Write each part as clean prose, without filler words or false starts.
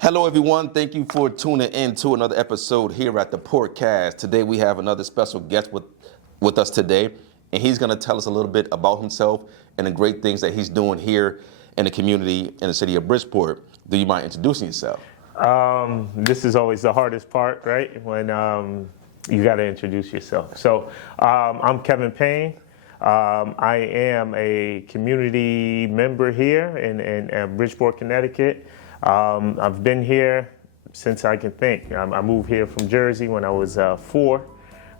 Hello, everyone. Thank you for tuning in to another episode here at the Portcast. Today, we have another special guest with us today, and he's going to tell us a little bit about himself and the great things that he's doing here in the community in the city of Bridgeport. Do you mind introducing yourself? This is always the hardest part, right? When you got to introduce yourself. So I'm Kev Payne. I am a community member here in Bridgeport, Connecticut. I've been here since I can think. I moved here from Jersey when I was 4,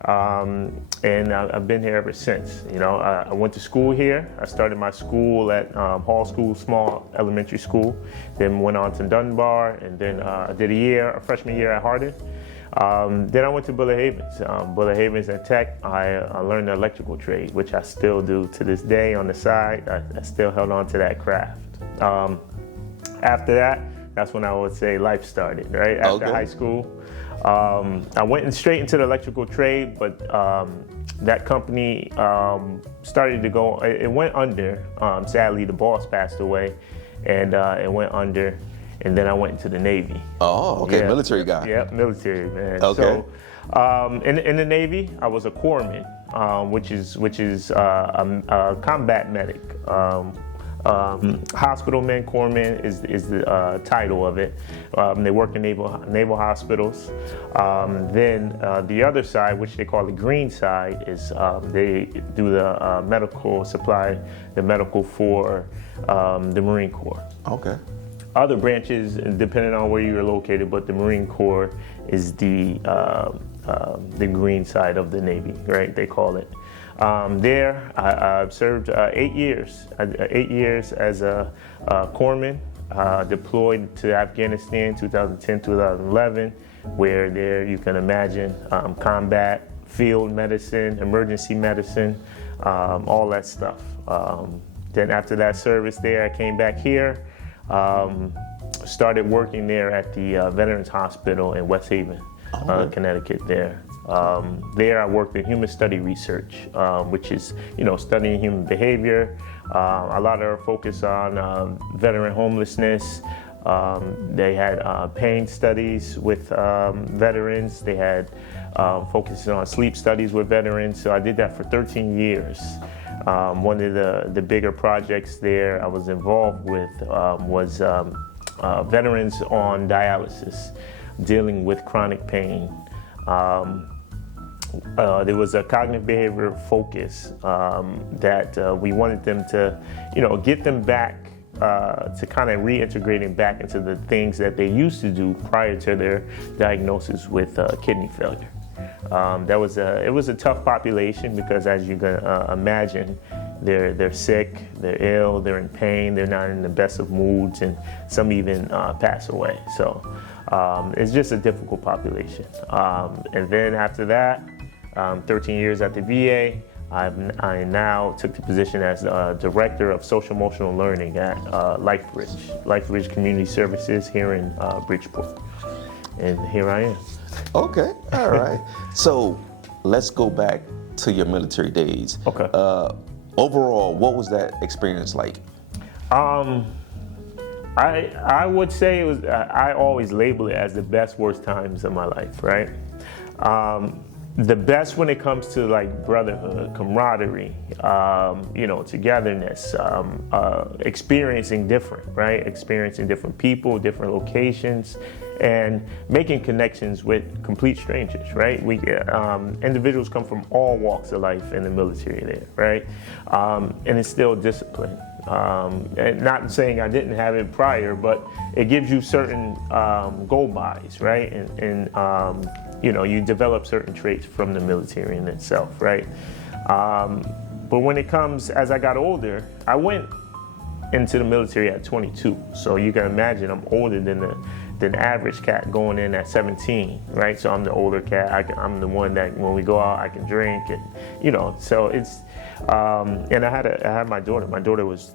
and I've been here ever since. You know, I went to school here. I started my school at Hall School, small elementary school, then went on to Dunbar, and then I did a freshman year at Hardin. Then I went to Bullard Havens and Tech. I learned the electrical trade, which I still do to this day on the side. I still held on to that craft. After that, that's when I would say life started, right? After high school. I went straight into the electrical trade, but that company started to go, it went under. Sadly, the boss passed away, and it went under, and then I went into the Navy. Oh, okay, yeah. Military guy. Yeah, military, man. Okay. So in the Navy, I was a corpsman, which is a combat medic. Hospitalman, corpsman is the title of it. They work in naval hospitals. Then the other side, which they call the green side, is they do the medical supply, the medical for the Marine Corps. Okay. Other branches, depending on where you're located, but the Marine Corps is the green side of the Navy, right? They call it. There, I served 8 years. 8 years as a corpsman, deployed to Afghanistan 2010, 2011, where there you can imagine combat, field medicine, emergency medicine, all that stuff. Then after that service there, I came back here, started working there at the Veterans Hospital in West Haven, Connecticut there. There I worked in human study research, which is, studying human behavior. A lot of focus on veteran homelessness. They had pain studies with veterans. They had focuses on sleep studies with veterans. So I did that for 13 years. One of the bigger projects there I was involved with was veterans on dialysis, dealing with chronic pain. There was a cognitive behavior focus that we wanted them to, get them back to kind of reintegrating back into the things that they used to do prior to their diagnosis with kidney failure. It was a tough population because, as you can imagine, they're sick, they're ill, they're in pain, they're not in the best of moods, and some even pass away. So it's just a difficult population. And then after that, 13 years at the VA, I now took the position as Director of Social Emotional Learning at LifeBridge Community Services here in Bridgeport. And here I am. Okay, all right. So let's go back to your military days. Okay. Overall, what was that experience like? I would say it was. I always label it as the best, worst times of my life, right? The best when it comes to like brotherhood, camaraderie, togetherness, experiencing different, right? Experiencing different people, different locations, and making connections with complete strangers, right? We individuals come from all walks of life in the military there, right? And it's still discipline. And not saying I didn't have it prior, but it gives you certain go-bys, right? And you develop certain traits from the military in itself, right? But when it comes, as I got older, I went into the military at 22. So you can imagine I'm older than the average cat going in at 17, right? So I'm the older cat. I'm the one that when we go out, I can drink, and so it's. And I had my daughter. My daughter was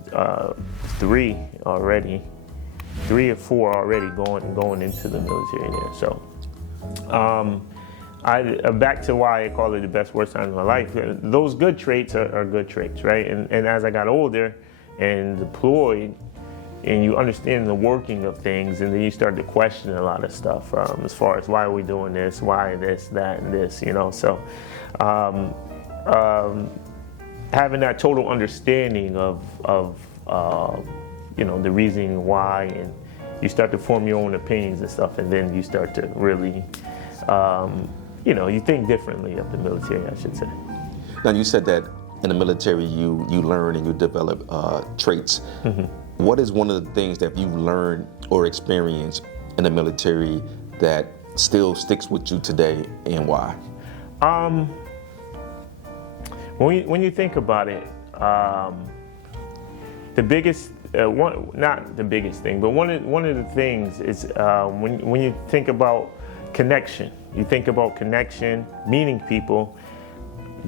3 already, 3 or 4 already going into the military there. So. Back to why I call it the best, worst time of my life. Those good traits are good traits, right? And as I got older and deployed, and you understand the working of things, and then you start to question a lot of stuff as far as why are we doing this, why this, that, and this, So having that total understanding of the reasoning why, and you start to form your own opinions and stuff, and then you start to really, you think differently of the military, I should say. Now, you said that in the military you learn and you develop traits. Mm-hmm. What is one of the things that you've learned or experienced in the military that still sticks with you today, and why? When you think about it, the biggest not the biggest thing, but one of the things is when you think about connection. You think about connection, meeting people,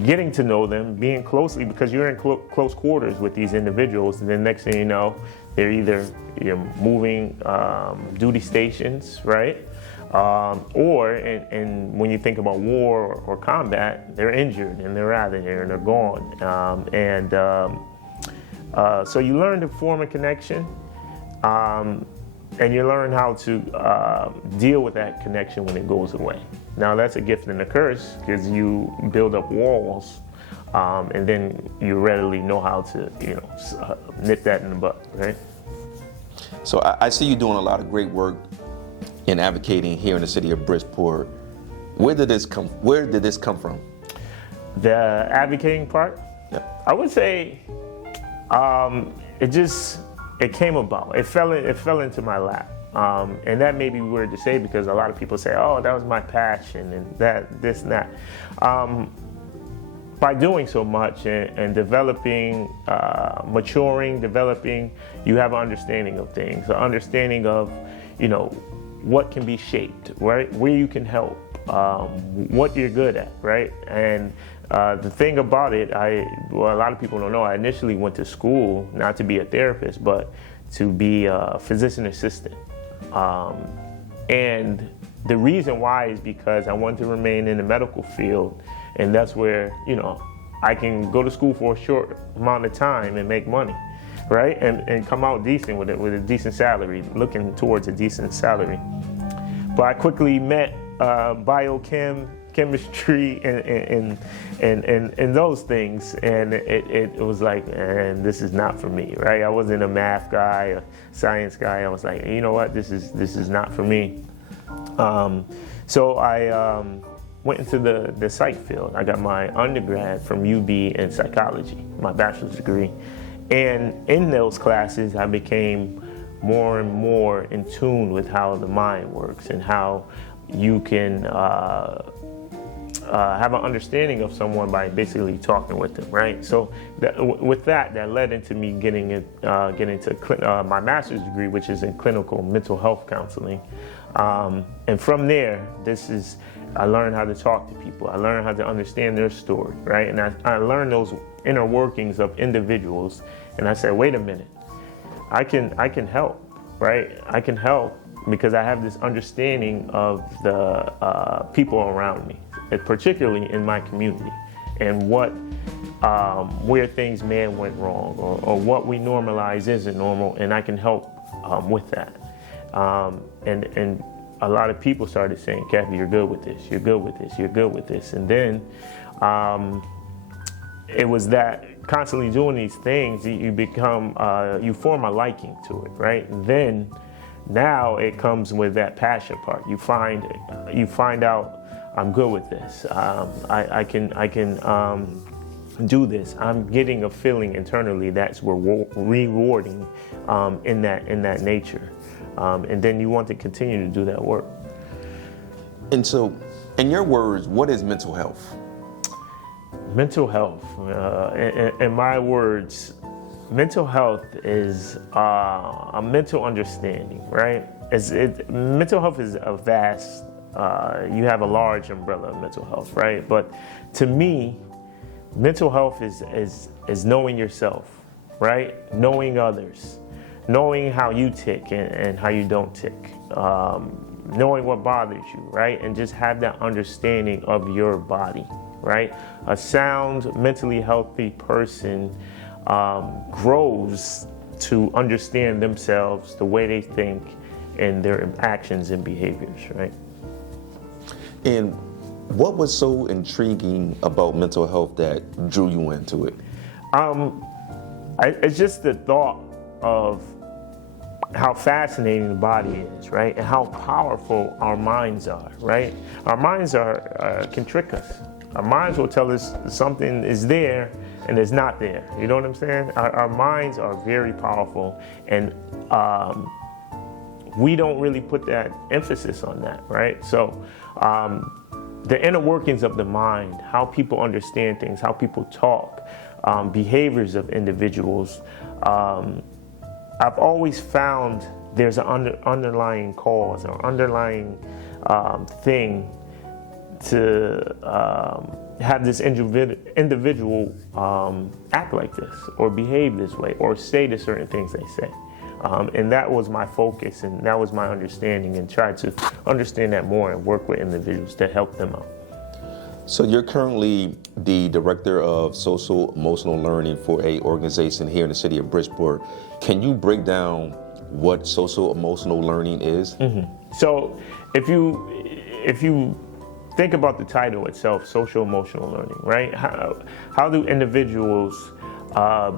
getting to know them, being closely, because you're in close quarters with these individuals, and then next thing you know, they're either moving duty stations, right? Or when you think about war or combat, they're injured and they're out of here and they're gone. So you learn to form a connection, and you learn how to deal with that connection when it goes away. Now that's a gift and a curse, because you build up walls, and then you readily know how to, nip that in the bud, right? So I see you doing a lot of great work in advocating here in the city of Bridgeport. Where did this come from? The advocating part? Yeah. I would say it came about. It fell into my lap. And that may be weird to say, because a lot of people say, oh, that was my passion and this and that. By doing so much and developing, maturing, you have an understanding of things, an understanding of, what can be shaped, right? Where you can help, what you're good at, right? And the thing about it, a lot of people don't know, I initially went to school not to be a therapist, but to be a physician assistant. And the reason why is because I wanted to remain in the medical field, and that's where, I can go to school for a short amount of time and make money, right? And come out decent with a decent salary, looking towards a decent salary. But I quickly met chemistry and those things, and it was like, man, this is not for me, right? I wasn't a math guy, a science guy. I was like, you know what, this is not for me. So I went into the psych field. I got my undergrad from UB in psychology, my bachelor's degree. And in those classes, I became more and more in tune with how the mind works and how you can have an understanding of someone by basically talking with them, right? So that led into me getting into my master's degree, which is in clinical mental health counseling. And from there, I learned how to talk to people. I learned how to understand their story, right? And I learned those inner workings of individuals. And I said, wait a minute, I can help, right? I can help because I have this understanding of the people around me, particularly in my community, and where things may have went wrong, or what we normalize isn't normal, and I can help with that. And a lot of people started saying, Kev, you're good with this, you're good with this, you're good with this. And then it was that constantly doing these things, you form a liking to it, right? And then now it comes with that passion part. You find out, I'm good with this. I can do this. I'm getting a feeling internally that's rewarding in that nature. And then you want to continue to do that work. And so, in your words, what is mental health? Mental health, in my words, mental health is a mental understanding, right? Mental health is a vast, you have a large umbrella of mental health, right? But to me, mental health is knowing yourself, right? Knowing others. Knowing how you tick and how you don't tick, knowing what bothers you, right? And just have that understanding of your body, right? A sound, mentally healthy person grows to understand themselves, the way they think, and their actions and behaviors, right? And what was so intriguing about mental health that drew you into it? It's just the thought of how fascinating the body is, right? And how powerful our minds are, right? Our minds can trick us. Our minds will tell us something is there and it's not there. You know what I'm saying? Our minds are very powerful, and we don't really put that emphasis on that, right? So the inner workings of the mind, how people understand things, how people talk, behaviors of individuals, I've always found there's an underlying cause or underlying thing to have this individual act like this or behave this way or say the certain things they say. And that was my focus, and that was my understanding, and try to understand that more and work with individuals to help them out. So you're currently the director of social emotional learning for a organization here in the city of Bridgeport. Can you break down what social emotional learning is? Mm-hmm. So if you think about the title itself, social emotional learning, right? How do individuals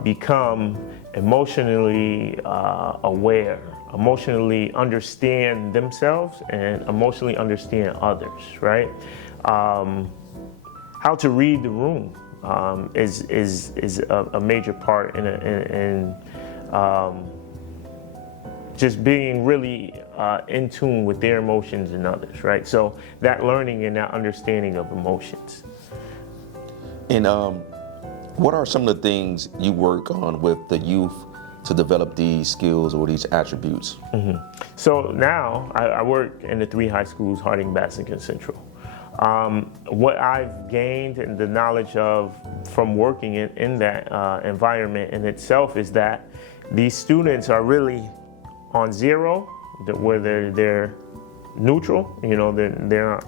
become emotionally aware, emotionally understand themselves, and emotionally understand others, right? How to read the room is a major part in just being really in tune with their emotions and others, right? So that learning and that understanding of emotions. And what are some of the things you work on with the youth to develop these skills or these attributes? Mm-hmm. So now I work in the 3 high schools, Harding, Bassick, and Central. What I've gained and the knowledge of from working in that environment in itself is that these students are really on 0, where they're neutral, they're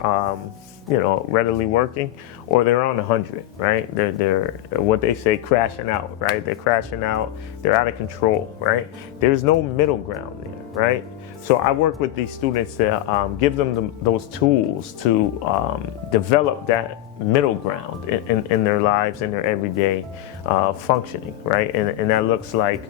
readily working, or they're on 100, right? They're what they say crashing out, right? They're crashing out, they're out of control, right? There's no middle ground there, right? So I work with these students to give them those tools to develop that middle ground in their lives, in their everyday functioning, right? And that looks like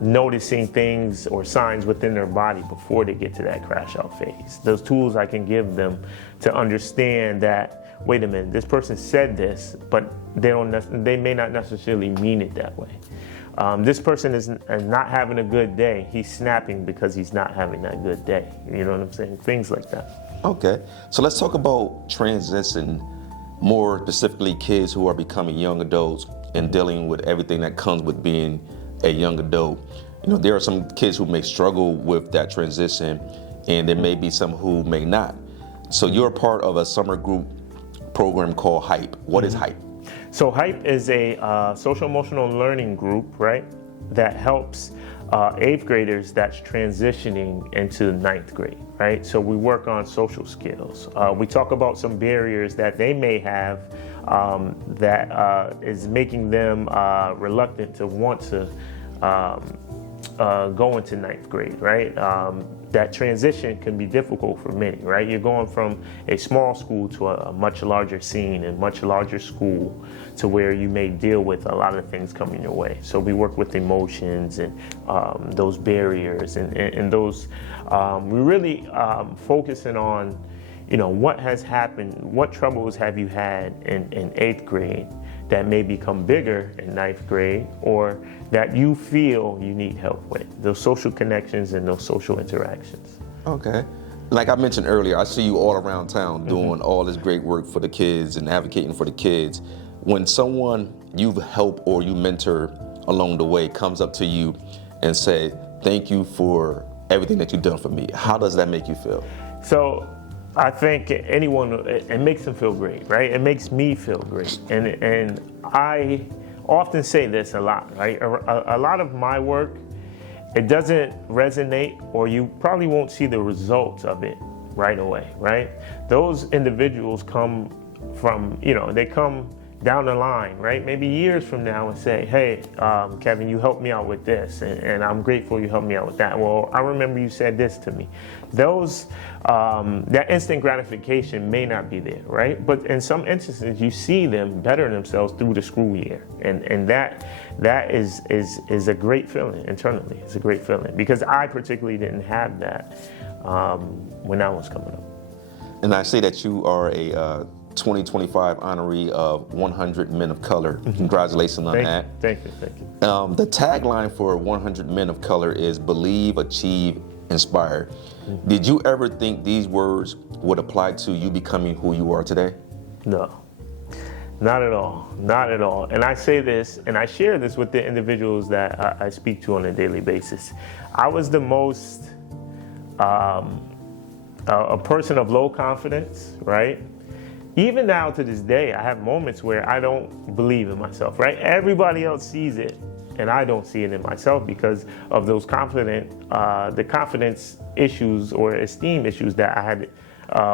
noticing things or signs within their body before they get to that crash out phase. Those tools I can give them to understand that, wait a minute, this person said this, but they may not necessarily mean it that way. This person is not having a good day. He's snapping because he's not having that good day. You know what I'm saying? Things like that. Okay. So let's talk about transition, more specifically kids who are becoming young adults and dealing with everything that comes with being a young adult. There are some kids who may struggle with that transition, and there may be some who may not. So you're a part of a summer group program called HYPE. What is HYPE? So HYPE is a social emotional learning group, right, that helps 8th graders that's transitioning into 9th grade, right? So we work on social skills. We talk about some barriers that they may have that is making them reluctant to want to go into 9th grade, right? That transition can be difficult for many, right? You're going from a small school to a much larger scene and much larger school to where you may deal with a lot of things coming your way. So we work with emotions and those barriers and those, we really focusing on, what has happened, what troubles have you had in 8th grade that may become bigger in 9th grade, or that you feel you need help with, those social connections and those social interactions. Okay. Like I mentioned earlier, I see you all around town doing all this great work for the kids and advocating for the kids. When someone you've helped or you mentor along the way comes up to you and say, thank you for everything that you've done for me, how does that make you feel? So I think anyone, it makes them feel great, right? It makes me feel great. And I often say this a lot, right? A lot of my work, it doesn't resonate, or you probably won't see the results of it right away, right? Those individuals come from, they come down the line, right? Maybe years from now, and say, hey, Kevin, you helped me out with this, and I'm grateful you helped me out with that. Well, I remember you said this to me. Those, that instant gratification may not be there, right? But in some instances, you see them better themselves through the school year, and that is a great feeling internally. It's a great feeling, because I particularly didn't have that when I was coming up. And I say that you are a 2025 honoree of 100 Men of Color. Congratulations on that. Thank you. The tagline for 100 Men of Color is Believe, Achieve, Inspire. Did you ever think these words would apply to you becoming who you are today? No, not at all. Not at all. And I say this, and I share this with the individuals that I speak to on a daily basis. I was the most, a person of low confidence, right? Even now to this day, I have moments where I don't believe in myself, right? Everybody else sees it, and I don't see it in myself because of those the confidence issues or esteem issues that I had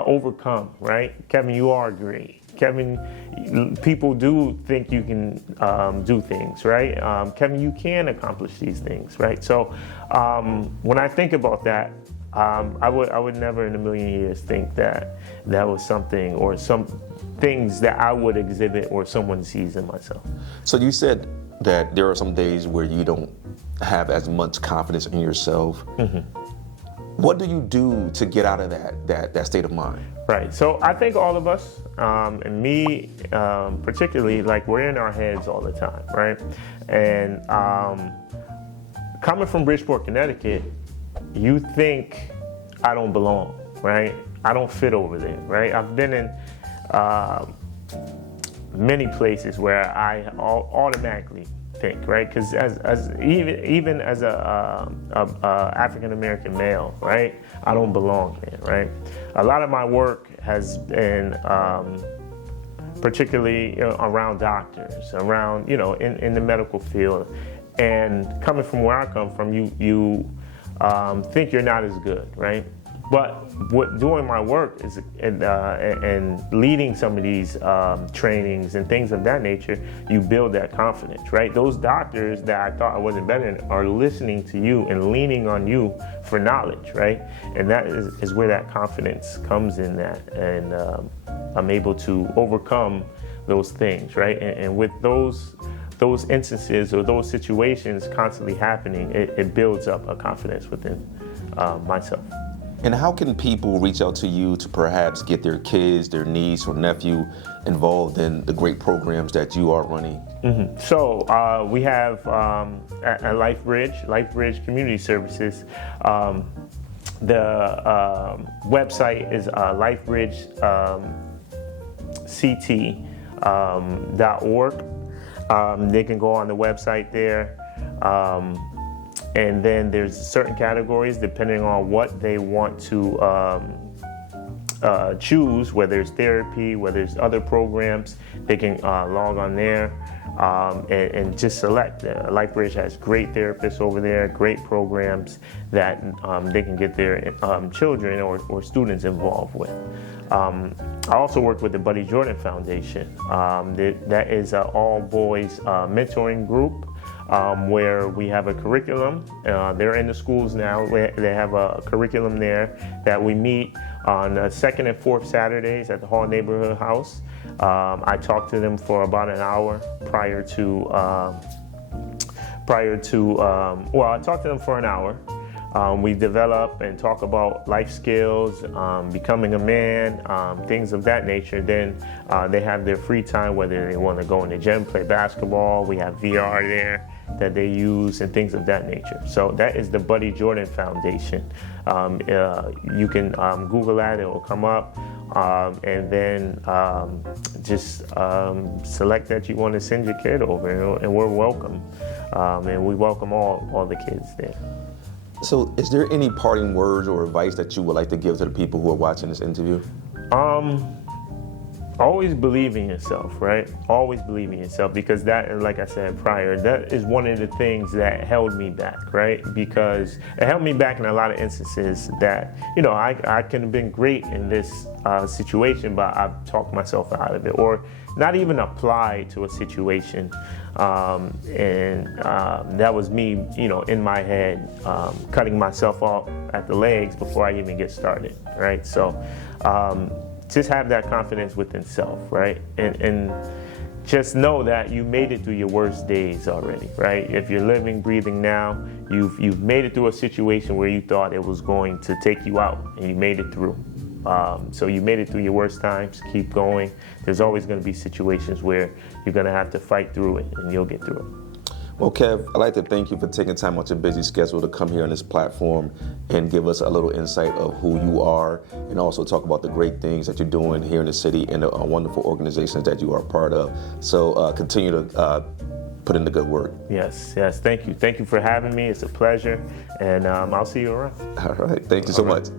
overcome, right? Kevin, you are great. Kevin, people do think you can do things, right? Kevin, you can accomplish these things, right? So when I think about that, I would never in a million years think that that was something or some things that I would exhibit or someone sees in myself. So you said that there are some days where you don't have as much confidence in yourself. What do you do to get out of that state of mind? Right. So I think all of us, and me particularly, like we're in our heads all the time, right? And coming from Bridgeport, Connecticut, you think I don't belong, right? I don't fit over there, right? I've been in many places where I automatically think, right? Because even as a African American male, right? I don't belong there, right? A lot of my work has been particularly around doctors, around in the medical field, and coming from where I come from, you think you're not as good, right? But doing my work is and leading some of these trainings and things of that nature, you build that confidence, right? Those doctors that I thought I wasn't better than are listening to you and leaning on you for knowledge, right? And that is where that confidence comes in that, and I'm able to overcome those things, right? And with those instances or those situations constantly happening, it builds up a confidence within myself. And how can people reach out to you to perhaps get their kids, their niece or nephew involved in the great programs that you are running? So we have at LifeBridge Community Services, the website is lifebridgect.org. They can go on the website there. And then there's certain categories depending on what they want to choose, whether it's therapy, whether it's other programs, they can log on there and just select. LifeBridge has great therapists over there, great programs that they can get their children or students involved with. I also work with the Buddy Jordan Foundation. That is an all-boys mentoring group. Where we have a curriculum. They're in the schools now. They have a curriculum there that we meet on the second and fourth Saturdays at the Hall Neighborhood House. I talk to them for about an hour prior to I talk to them for an hour. We develop and talk about life skills, becoming a man, things of that nature. Then they have their free time, whether they want to go in the gym, play basketball. We have VR there that they use and things of that nature. So that is the Buddy Jordan Foundation. You can Google that, it will come up. And then just select that you want to send your kid over, and we're welcome. And we welcome all the kids there. So is there any parting words or advice that you would like to give to the people who are watching this interview? Always believe in yourself, right? Always believe in yourself, because that, like I said prior, that is one of the things that held me back, right? Because it held me back in a lot of instances that, I could have been great in this situation, but I've talked myself out of it, or not even applied to a situation. That was me, in my head, cutting myself off at the legs before I even get started, right? So, just have that confidence within self, right? And just know that you made it through your worst days already, right? If you're living, breathing now, you've made it through a situation where you thought it was going to take you out, and you made it through. So you made it through your worst times. Keep going. There's always going to be situations where you're going to have to fight through it, and you'll get through it. Well, Kev, I'd like to thank you for taking time out your busy schedule to come here on this platform and give us a little insight of who you are, and also talk about the great things that you're doing here in the city and the wonderful organizations that you are a part of. So continue to put in the good work. Yes. Thank you. Thank you for having me. It's a pleasure, and I'll see you around. All right. Thank you so much.